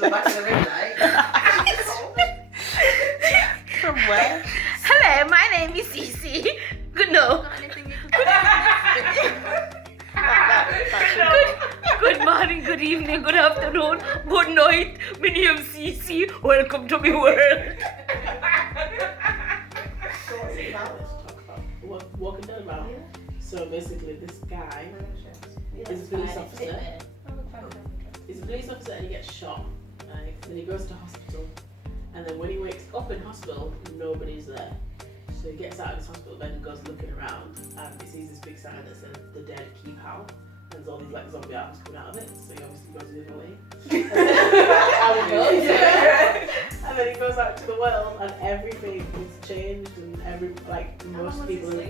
the back of the ring light. From where? Hello, my name is Cece. Good no. Good morning, good evening, good afternoon, good night. My name is Cece. Welcome to my world. So what's it about? Let's talk about walking down about. So basically, this guy is a police officer. He's a police officer and he gets shot. Right? Then he goes to hospital, and then when he wakes up in hospital, nobody's there. So he gets out of his hospital bed and goes looking around, and he sees this big sign that says "The dead keep out." And there's all these like zombie arms coming out of it. So he obviously goes the other way. And then he goes out to the world, and everything is changed, and most people are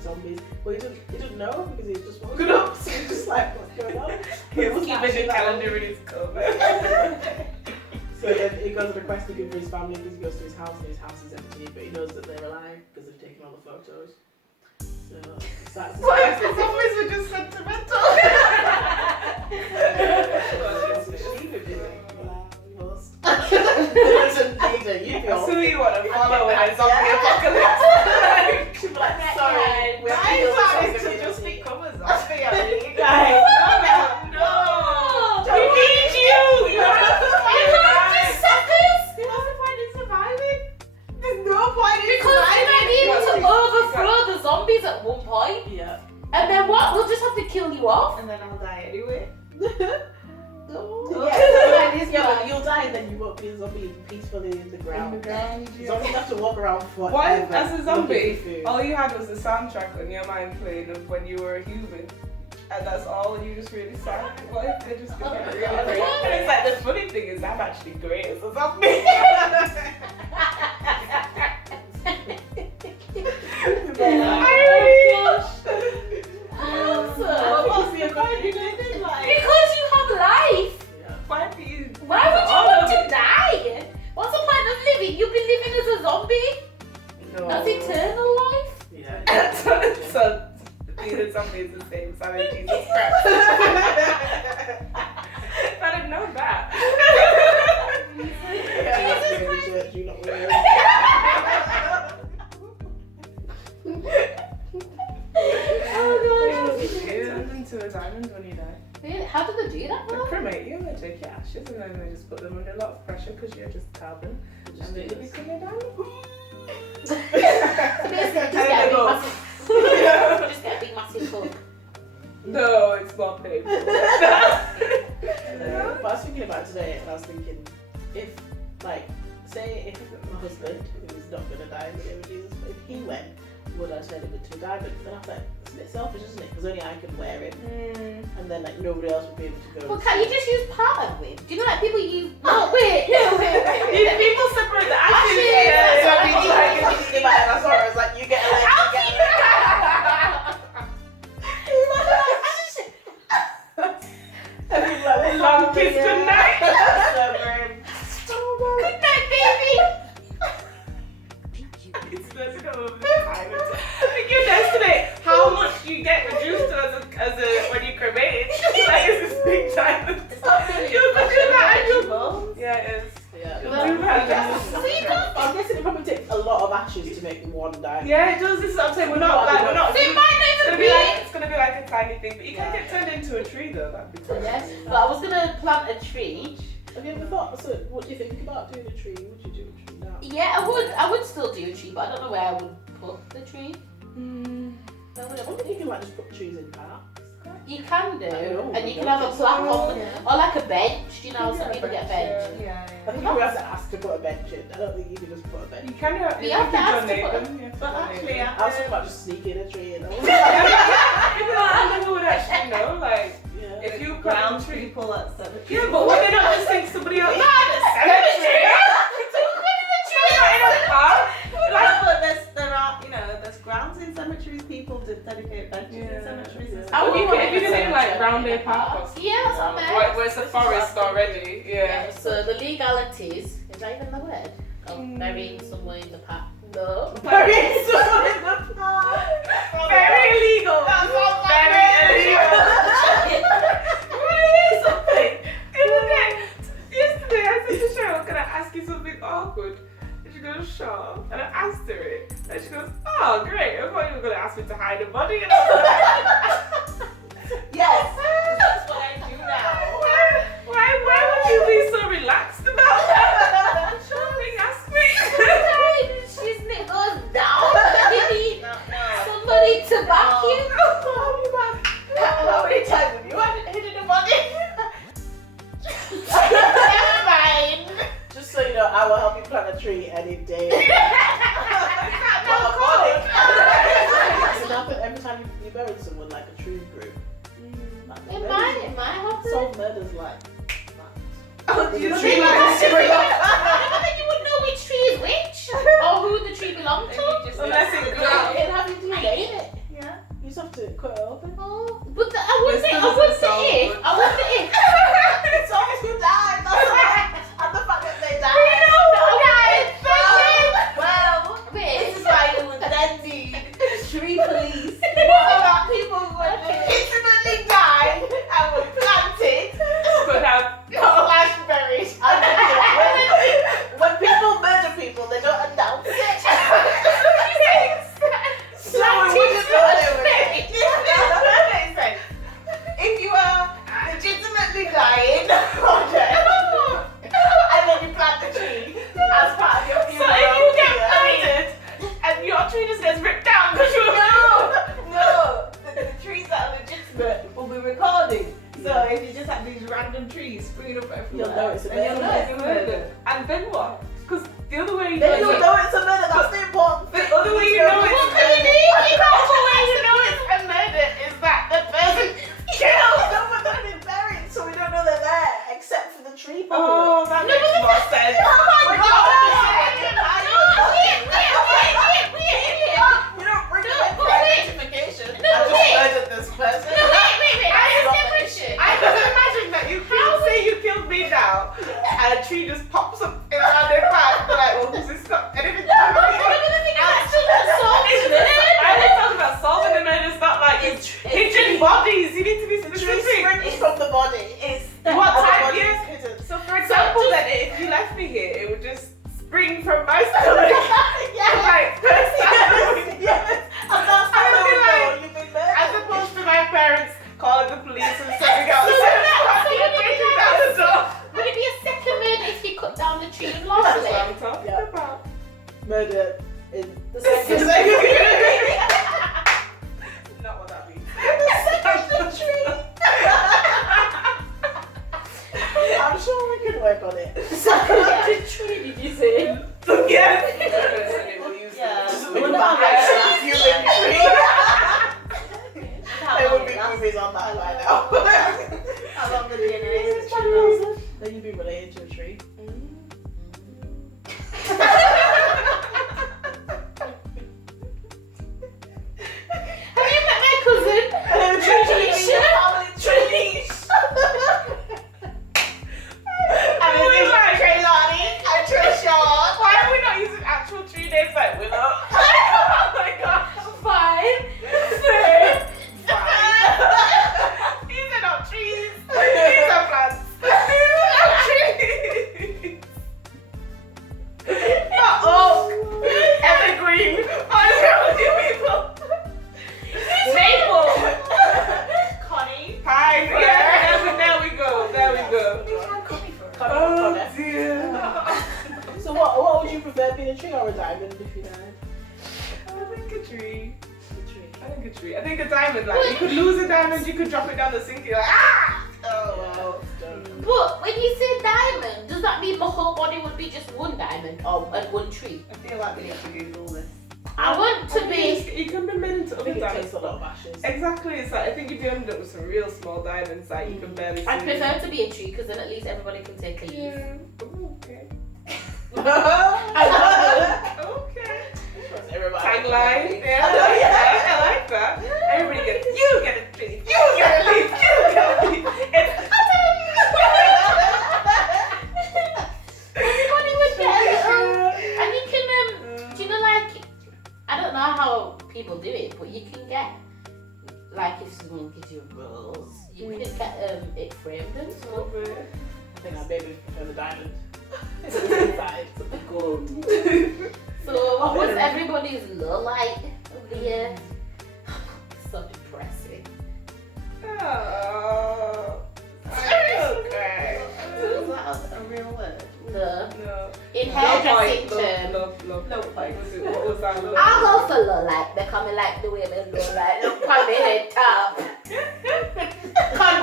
zombies. Well, he doesn't know because he's just woken up, so he's just like, what's going on? He's keeping the calendar in his cover. So then he goes on a quest looking for his family because he goes to his house and his house is empty, but he knows that they're alive because they've taken all the photos. So that's What if the zombies were just sentimental? That's who you want to follow in a zombie apocalypse. She'd be like, sorry, we're to just become a zombie. I mean, no. We need you. You can't just suckers. What's the point in surviving? There's no point in Because we might be able to overthrow the zombies at one point. Yeah. And then what? We'll just have to kill you off. And then I'll die anyway. Yeah, but you'll die and then you won't be a zombie peacefully in the ground. Zombies have to walk around forever. What if, as a zombie, looking for food. all you had was the soundtrack on your mind playing of when you were a human? And that's all, and you just really sad. What if they just became really great? And it's like, the funny thing is, I'm actually great as a zombie. Because you have life. Why would you want to die? What's the point of living? You've been living as a zombie. No. That's eternal life. Yeah. So, being a zombie is the same. So, Jesus Christ. I didn't know that. Jesus Christ. You not weird. Turned into a diamond when you die. Really? How do they do that They though? cremate you, they take your ashes and then they just put them under a lot of pressure because you're just carbon. And then you become a diamond. Just get a big massive hook. No, it's more painful. But I was thinking about it today, and I was thinking, if my husband, who's not gonna die in the name of Jesus, but if he went, would I turn him into a diamond? Then I was like, it's a bit selfish, isn't it? Because only I can wear it, and then nobody else would be able to go. Well, can't you just use part of it? Do you know people use? Oh wait. People separate the ashes. So I mean, I saw it, I was like, you get a leg, you get a leg. Long kiss goodnight. Good night, baby. It's supposed to go over the time. Your destiny. How much do you get reduced to as a when you cremate? Like it's this big diamond. You could do that. Yeah, it is. Yeah. Do that. I'm guessing it probably takes a lot of ashes to make one diamond. Yeah, it does. This is what I'm saying. We're not. So it might not even be. It's gonna be like a tiny thing, but you can get turned into a tree though. That'd be cool. Yes, but I was gonna plant a tree. Have you ever thought, so what do you think about doing a tree? Would you do a tree now? Yeah, I would still do a tree, but I don't know where I would put the tree. I wonder if you can just put trees in parks. You can do, know. and you can have a plaque on the, or like a bench. You know, some people get a bench. Yeah. I think you have to ask to put a bench in. I don't think you can just put a bench You can have. You have to ask to put- But actually, I was thinking about just sneaking a tree in. people would actually know, like, Yeah. if you Ground put a tree. people at cemetery. Yeah, but why they not just think somebody else? Not in a cemetery. Not in a park. Like, but there's grounds in cemeteries. People dedicate benches in cemeteries. And stuff. If you did it in like Roundhay Park or something. Yeah, that's what I meant. Where's the forest already? Yeah. So the legalities, is that even the word? Of burying someone in the park. No. Burying someone in the park. Very illegal. That's not very illegal. What is something? Yesterday I just shot. And I asked her it. And she goes, oh, great. I thought you were going to ask me to hide a body. And I was like, Yes, that's what I do now. why would you be so relaxed about that? Something ask me. Sometimes she's goes down. You need somebody to back you. How many times have you hidden a body? Never mind. Just so you know, I will help you plant a tree any day. It's not no code. Does it happen every time you bury someone, like a tree group? It might happen. Solve murders like Oh, do you But tree then like you wouldn't know which tree is which or who the tree belonged to. unless it grew up. it'd have you do that, innit? Yeah. You just have to cut it open. Oh, but I wonder It's if. It's always who died. That's right. And the fact that they died. Well, this is why you would then need tree police. What about people who would legitimately die and were planted? Could have. Slash buried. When people murder people, they don't announce it. So we wouldn't know anyway. If you are legitimately dying, okay, and then you plant the tree as part of your So funeral. if you get murdered and your tree just gets ripped down because you No, the trees that are legitimate will be recording. So if you just have these random trees springing up everywhere, You'll know it's a then you'll know it's a murder. And then what? Because the other way you Then know you'll know it's a murder. That's the important the thing. other way you know it's What a murder. The other way you know it's a murder is that the person is killed. No, but they've been buried, so we don't know they're there, except for the tree popping Oh, up. that makes more sense. Oh my When God! Wait. You don't bring No, up but identification. No, I just wait. murdered this person. No, wait. I I just imagine that you say you killed me now, and a tree just pops up around their back. They're like, well, who's this stuff? And if it's I let's talk about solving the murder. It's not like it's hidden bodies. You need to be The tree specific. springs from the body. It's What and the type? body Yeah. is hidden. So for example, then if you left me here, it would just spring from my stomach. Yeah. Like first time. Yes. And that's how I would be you like, know you've been murdered. As opposed to my parents calling the police and sending out the Would it be a second murder if you cut down the tree and That's lost what it? I'm talking Yeah. about. Murder in the The second. Not what that means. second tree. I'm sure we can work on it. The tree, did you say? Yes. Yeah. Just What look about back. that? Human tree. There would be movies on that by now. How long the DNA is Then you'd be related to a tree. Have you met my cousin? Why are we not using actual tree names like Willow? Oh my god. Fine. These are not trees. These are plants. Not trees. Not oak. Evergreen. What's wrong with you people? Maple. Connie. Pine. Yeah. There we go. There we go. Oh Connor. dear. So what would you prefer, being a tree or a diamond if you died? I think a tree. A tree. I think a tree. I think a diamond. Like you could lose a diamond, you could drop it down the sink. You're like ah. Oh, Well, done. But when you say diamond, does that mean my whole body would be just one diamond and one tree? I feel like we need to Google this. I want to be. You can be made into I other think it diamonds. takes a lot of ashes. Exactly. It's like I think if you end up with some real small diamonds, like you can barely see. I prefer to be a tree because then at least everybody can take a leaf. Yeah. Ooh, okay. I love Okay. it. Everybody. Tagline. Yeah. Oh, yeah. I like that. Everybody gets. You get a tree. You get a leaf. You get a leaf. It's. Everybody would get a little. And you can, do you know, like, I don't know how people do it, but you can get, like, if someone gives you a rose, you can get it framed and stuff. I think I'd maybe prefer the diamond. It's inside. It's gold. So what was everybody's low light of the year? So depressing. Oh. Okay. Is that a real word? No. No. In hairdressing Low terms. point. What was that? Low I'll go for low light. They call me like the women low light. Look on the head top.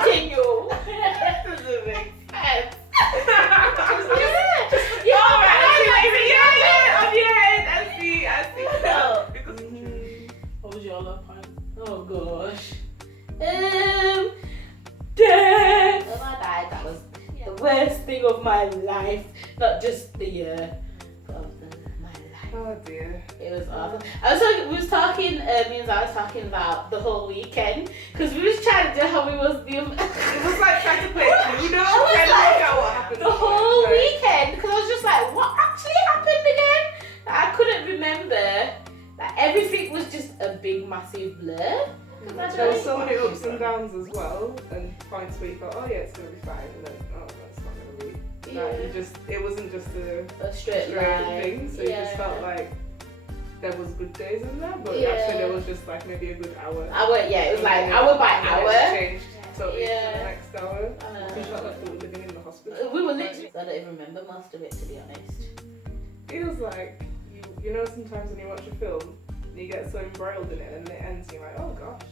Continue. Doesn't make sense. I see. No. Because What was your low point? Oh gosh. Death. When I died, that was the worst thing of my life. Not just the year, but of my life. oh dear. It was awful. I was talking about the whole weekend because we was trying to do how we was the. It was like trying to play. You know, I was trying to like, work out what happened. the whole Like, weekend because I was just like, what actually happened again? Like, I couldn't remember. Like everything was just a big massive blur. There were so many ups and downs as well, and points where you thought, oh yeah, it's gonna be fine, and then oh, that's not gonna be. Yeah. It wasn't just a A straight straight line. thing, so you just felt like there was good days in there, but Yeah. actually there was just like maybe a good hour. It was like hour by And then hour. it changed totally to Yeah. the next hour. You felt like we were living in the hospital. We were literally. I don't even remember most of it, to be honest. Feels like you know sometimes when you watch a film, you get so embroiled in it, and it ends, and you're like, oh gosh.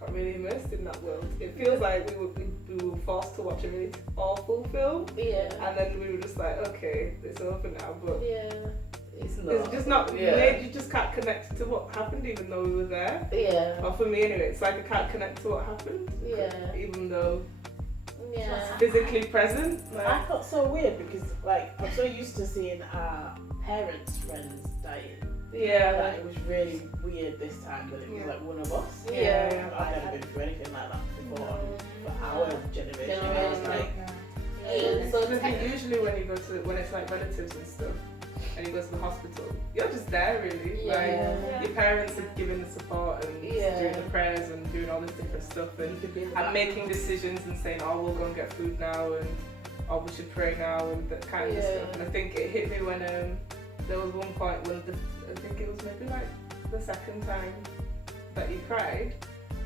Got really immersed in that world. It feels like we were forced to watch a really awful film, Yeah. and then we were just like, okay, it's over now. But Yeah. It's it's just not. Yeah. You just can't connect to what happened, even though we were there. Yeah. Or for me, anyway, it's like I can't connect to what happened, Yeah. even though Yeah. physically present. I felt so weird because like I'm so used to seeing our parents' friends dying. Yeah. That it was really weird this time that it was like one of us. Yeah. I've never been through anything like that before. For our generation, I was Generation. like, Yeah. So I think usually when it's like relatives and stuff, and you go to the hospital, you're just there really. Yeah. Like your parents are giving the support and Yeah. doing the prayers and doing all this different stuff and you could be in the and making decisions and saying, oh, we'll go and get food now and oh, we should pray now and that kind of Yeah. stuff. And I think it hit me when there was one point when I think it was maybe like the second time that you cried,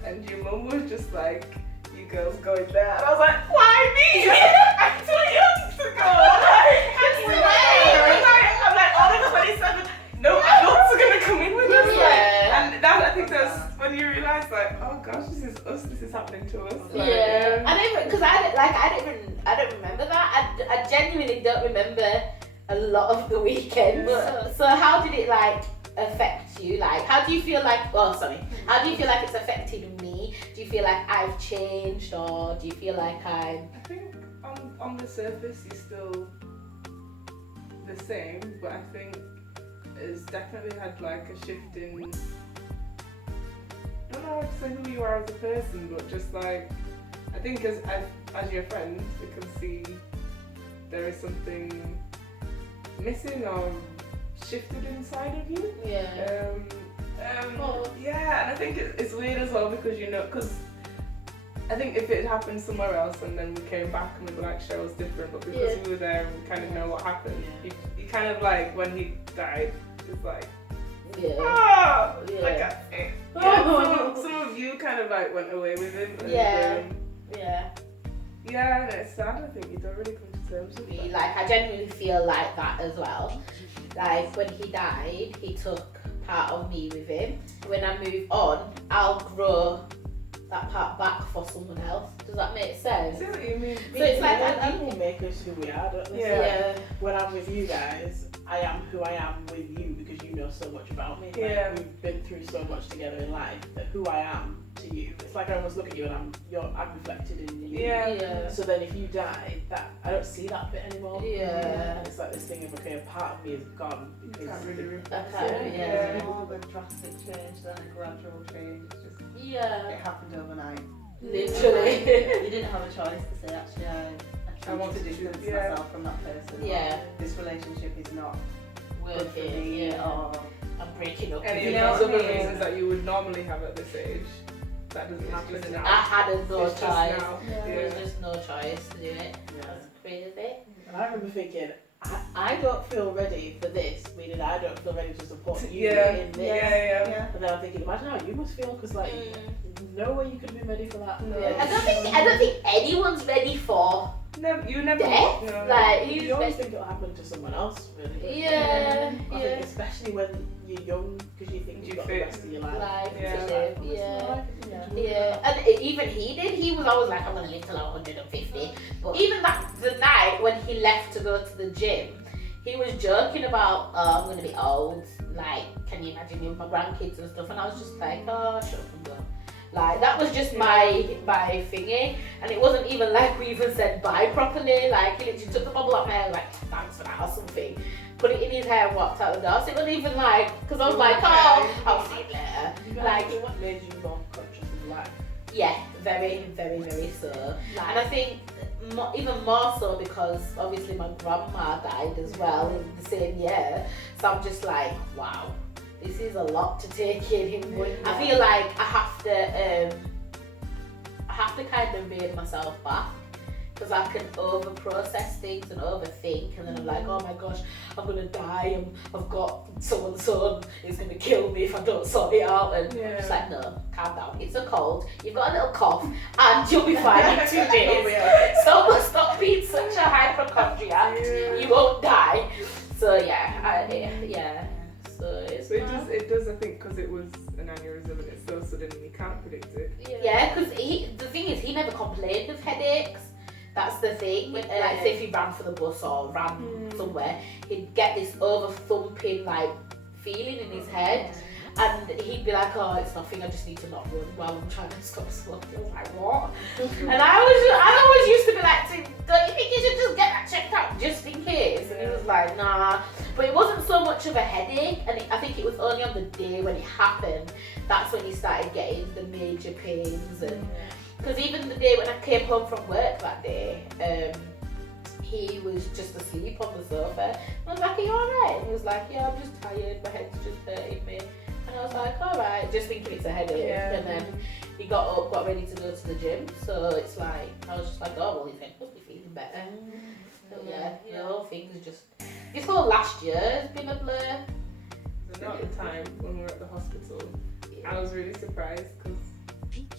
and your mum was just like, you girls going there, and I was like, why me? I'm too young to go. I'm like, all of 27, no adults are gonna come in with us. Yeah. And that, I think that's when you realise like, oh gosh, this is us, this is happening to us. Like, Yeah. I don't because I don't remember that. I genuinely don't remember a lot of the weekend. So how did it like affect you? Like how do you feel like how do you feel like it's affected me? Do you feel like I've changed, or do you feel like I'm I think on the surface you're still the same, but I think it's definitely had like a shift in, I don't know how to say who you are as a person, but just like, I think as your friend, we can see there is something missing or shifted inside of you. yeah. Yeah, and I think it's weird as well because because I think if it happened somewhere else and then we came back and we were like, Cheryl's different, but because we were there and we kind of know what happened, you kind of like, when he died, it's like, Yeah. I got it. Yeah, some of you kind of like went away with him. And, Yeah. Yeah, and it's sad. I think you don't really come to terms with that. Like I genuinely feel like that as well. Like when he died, he took part of me with him. When I move on, I'll grow that part back for someone else. Does that make sense? See what you mean? So it's like I think make us who we are, don't they? Yeah. When I'm with you guys, I am who I am with you because you know so much about me. Like, Yeah. we've been through so much together in life that who I am to you, it's like I almost look at you and I'm reflected in you. Yeah. So then if you die, that I don't see that bit anymore. Yeah. And it's like this thing of, okay, a part of me is gone because Can't really reflect. Yeah. It's more of a drastic change than a gradual change. It's just, Yeah. it happened overnight. Literally. You didn't have a choice to say, actually, I want want to to distance choose, yeah. myself from that person. Yeah. This relationship is not good for Working. me. Yeah. Or I'm breaking up. Any with of you. those other reasons that you would normally have at this age, that doesn't happen just now. I had no It's just choice. now. There was Yeah. just no choice to do it. Yeah. That's crazy. And I remember thinking, I don't feel ready for this, meaning I don't feel ready to support you Yeah. in this. Yeah. But then I'm thinking, imagine how you must feel, because like, no way you could be ready for that. No. I don't think anyone's ready for You never. death. No. Like You always think it'll happen to someone else, really. yeah, I think especially when you're young, because you think you've got the rest of your life. life Yeah. to live. Yeah. And even he did. He was always like, I'm gonna live till I'm 150. But even the night when he left to go to the gym, he was joking about, oh, I'm gonna be old. Like, can you imagine me with my grandkids and stuff? And I was just like, oh, shut up and go. Like, that was just my thingy. And it wasn't even like we even said bye properly. Like, he literally took the bubble up my hair, like, thanks for that or something. Put it in his hair and walked out the door. So it wasn't even like, because I was like, oh, I'll see you later. Like, what made you more conscious of life? yeah, very, very, very so. And I think even more so because obviously my grandma died as well in the same year. So I'm just like, wow, this is a lot to take in. I feel like I have to kind of rein myself back. Because I can over process things and overthink, and then I'm like, oh my gosh, I'm gonna die, and I've got so and so is gonna kill me if I don't sort it out. And I'm just like, no, calm down. It's a cold. You've got a little cough, and you'll be fine in 2 days. Stop being such a hypochondriac. You won't die. So yeah, So it does. I think because it was an aneurysm and it's so sudden, you can't predict it. Yeah, because the thing is, he never complained of headaches. That's the thing. Like, say if he ran for the bus or ran somewhere, he'd get this over thumping like feeling in his head, and he'd be like, "Oh, it's nothing. I just need to not run while I'm trying to stop smoking." I was like, "What?" And I always used to be like, "Don't you think you should just get that checked out just in case?" And he was like, "Nah." But it wasn't so much of a headache, and I think it was only on the day when it happened that's when he started getting the major pains and. Because even the day when I came home from work that day, he was just asleep on the sofa. I was like, are you alright? And he was like, yeah, I'm just tired, my head's just hurting me. And I was like, alright, just thinking it's a headache. Yeah. And then he got up, got ready to go to the gym. So it's like, I was just like, oh, well, his head must be feeling better. So the whole thing is just, this whole last year has been a blur. So not at the time when we were at the hospital, I was really surprised because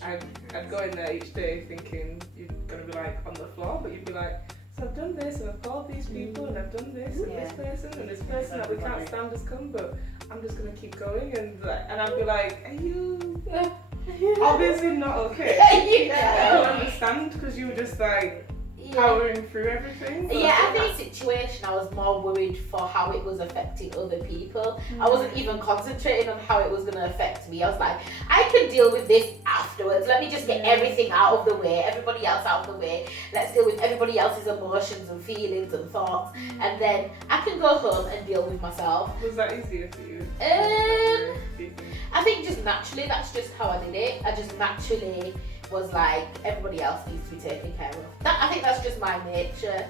I'd go in there each day thinking you're going to be like on the floor, but you'd be like, so I've done this and I've called these people and I've done this and this person that we can't stand has come, but I'm just going to keep going. And I'd be like, are you obviously not okay? I don't understand because you were just like powering through everything. So I think in that situation I was more worried for how it was affecting other people. I wasn't even concentrating on how it was going to affect me. I was like, I can deal with this afterwards. Let me just get everything out of the way, everybody else out of the way. Let's deal with everybody else's emotions and feelings and thoughts, and then I can go home and deal with myself. Was that easier for you? I think just naturally, that's just how I did it. I just naturally was like, everybody else needs to be taken care of. I think that's just my nature.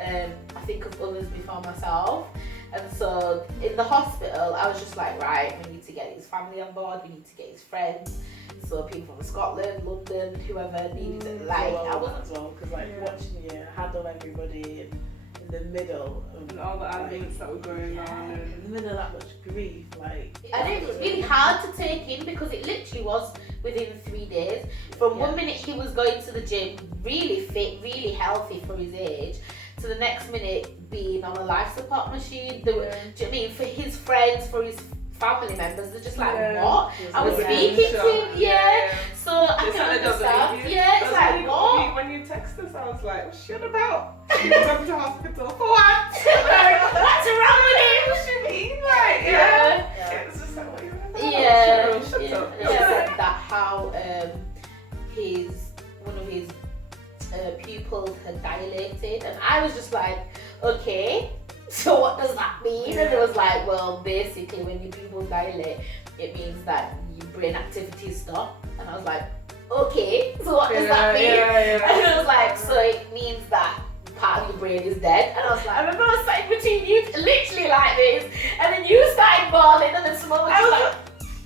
I think of others before myself. And so in the hospital, I was just like, right, we need to get his family on board, we need to get his friends. So people from Scotland, London, whoever needed it. Like, I wasn't as well, because like watching you handle everybody in the middle of and all the arguments that were going on. In the middle of that much grief, like. And it was really hard to take in because it literally was within 3 days. From 1 minute he was going to the gym, really fit, really healthy for his age, to the next minute being on a life support machine. Do you know what I mean? For his friends, for his family members, they're just like, what? I was speaking to him, so I can understand. It's like, what? When you text us, I was like, what's she on about? You come to hospital for what? What's wrong with him? What do you mean? Like, it was just like, what are you Yeah, shut up. She said that how one of his pupils had dilated, and I was just like, okay, so what does that mean? And it was like, well, basically when your pupils dilate, it means that your brain activities stop. And I was like, okay, so what does that mean? And it was like, so it means that part of your brain is dead. And I was like, I remember I was sitting between you literally like this, and then you started bawling, and then someone was just like,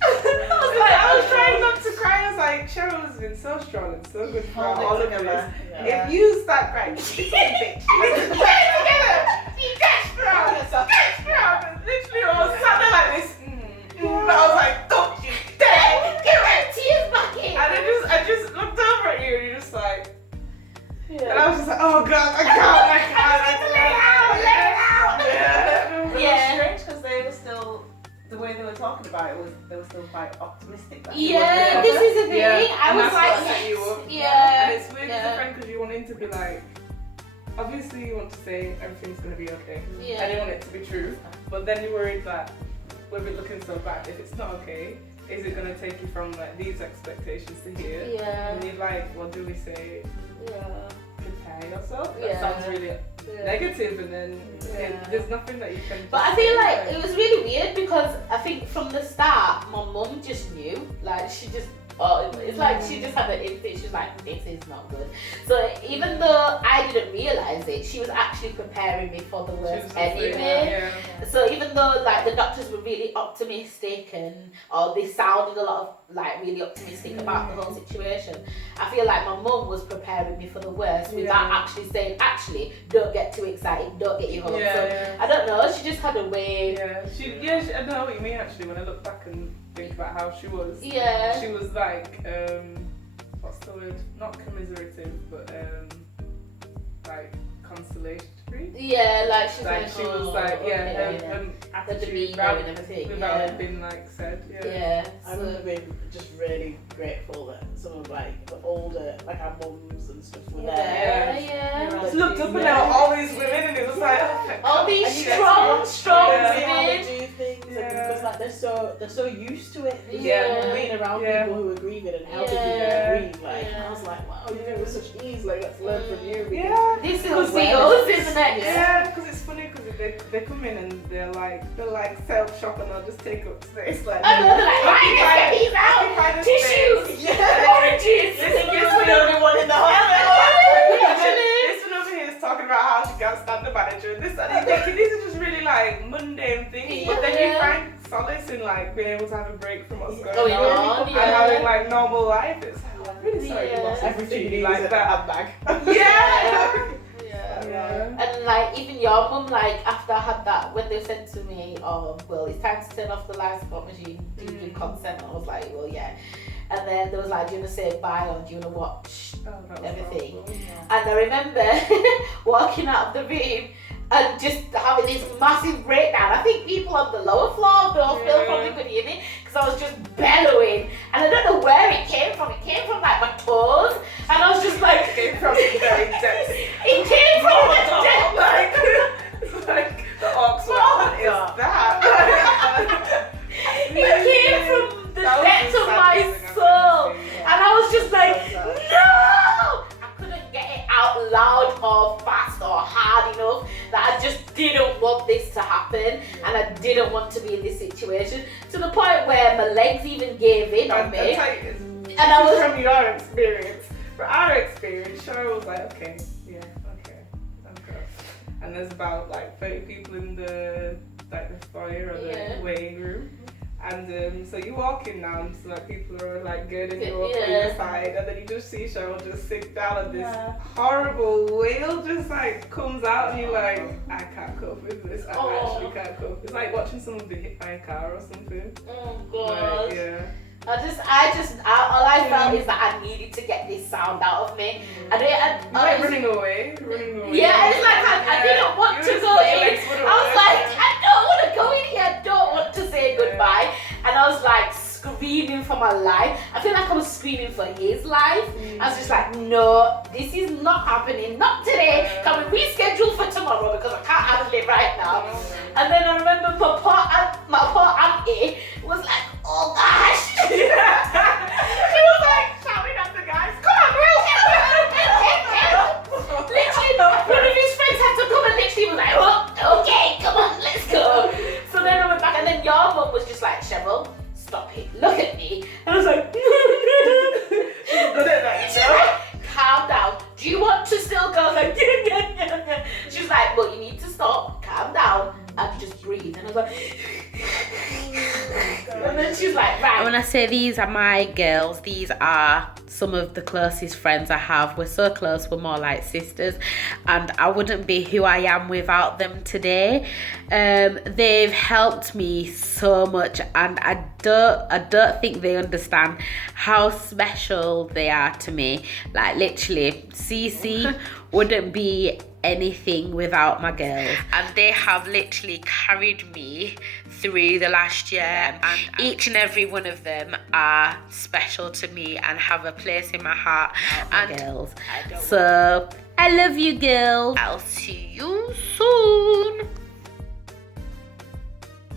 I was trying not to cry. I was like, Cheryl has been so strong and so good for all of this. If you start crying, she's a bitch. You get it together. You catch they were still quite optimistic. That Yeah, this is a thing. Yeah. I And was that's like, what set you up. yeah. And it's weird as a friend because you want him to be like, obviously you want to say everything's going to be okay. Yeah. And you want it to be true. But then you're worried that with it looking so bad, if it's not okay, is it going to take you from like these expectations to here? Yeah. And you're like, well, do we say Yeah. prepare yourself? That Yeah. sounds really negative, and then there's nothing that you can. But I feel like it was really weird because I think from the start, my mum just knew. Like, she just, it's like she just had an instinct. She was like, this is not good. So even though I didn't realise it, she was actually preparing me for the worst anyway. So even though like the doctors were really optimistic or they sounded a lot of like really optimistic about the whole situation, I feel like my mum was preparing me for the worst without actually saying, actually, don't get too excited, don't get your hopes up. I don't know, she just had a way. I don't know what you mean actually when I look back and think about how she was. She was like, what's the word? Not commiserative, but like consolatory. Yeah, like she's like she was like attitude demeanor and everything. Without it being like said. I remember being just really grateful that some of like the older, like our mums and stuff were there. Just looked up and there were all these women and it was like, all these strong women. How they do things because like they're so used to it. Being around people who are grieving and helping people grieve. Like and I was like, wow, you know, it was such ease. Like let's learn from you. This is us, isn't it? Yeah, because it's funny because they come in and they're like self-shop and they'll just take up space. Like, I know, they're like, right, let's get these out. Tissues, oranges. This is the only one in the hospital. This one over here is talking about how she can't stand the manager and this and that. These are just really like mundane things. But then you find solace in like being able to have a break from what's going on and having like normal life. It's like, I'm really sorry you lost everything you like that. Bag. And like even your mum, like after I had that, when they said to me, oh well, it's time to turn off the live support machine, do you give consent? I was like, well yeah. And then there was like, do you want to say bye or do you want to watch everything? And I remember walking out of the room and just having this massive breakdown. I think people on the lower floor of the hospital probably could hear me because I was just bellowing, and I don't know where it came from. It came from like my toes, and I was just like, it came from the very depths. It came from the depths. It's like the ox. What is that? It came from the depths of my soul, and I was just like, no! I couldn't get it out loud or fast or hard enough that I just didn't want this to happen, and I didn't want to be in this situation to the point where my legs even gave in on me. And I was from your experience. For our experience, Cheryl was like, okay. And there's about like 30 people in the foyer or the waiting room. And so you walk in now and so like people are like good and you walk on your side and then you just see Cheryl just sink down and this horrible wail just like comes out and you're like, I can't cope with this. I actually can't cope. It's like watching someone be hit by a car or something. Oh god. Like, all I felt is that I needed to get this sound out of me. Running away. Yeah, it's like I didn't want to go in. I was like, I don't want to go in here. I don't want to say goodbye. And I was like screaming for my life. I feel like I was screaming for his life. I was just like, no, this is not happening. Not today. Can we reschedule for tomorrow because I can't handle it right now. And then I remember my poor auntie was like, oh gosh. She was like shouting at the guys, come on, help. Literally, one of his friends had to come and literally was like, oh, okay, come on, let's go. So then I went back and then your mum was just like, Cheryl, stop it, look at me. And I was like, good at that, she's like, calm down. Do you want to still go? I was like, yeah. She was like, well, you need to stop, calm down, and just breathe. And I was like, and then she's like, right. And when I say these are my girls, these are some of the closest friends I have. We're so close, we're more like sisters, and I wouldn't be who I am without them today. They've helped me so much, and I don't think they understand how special they are to me. Like literally, Cece wouldn't be anything without my girls. And they have literally carried me through the last year, and each and every one of them are special to me and have a place in my heart. And Girls. So I love you, girls. I'll see you soon.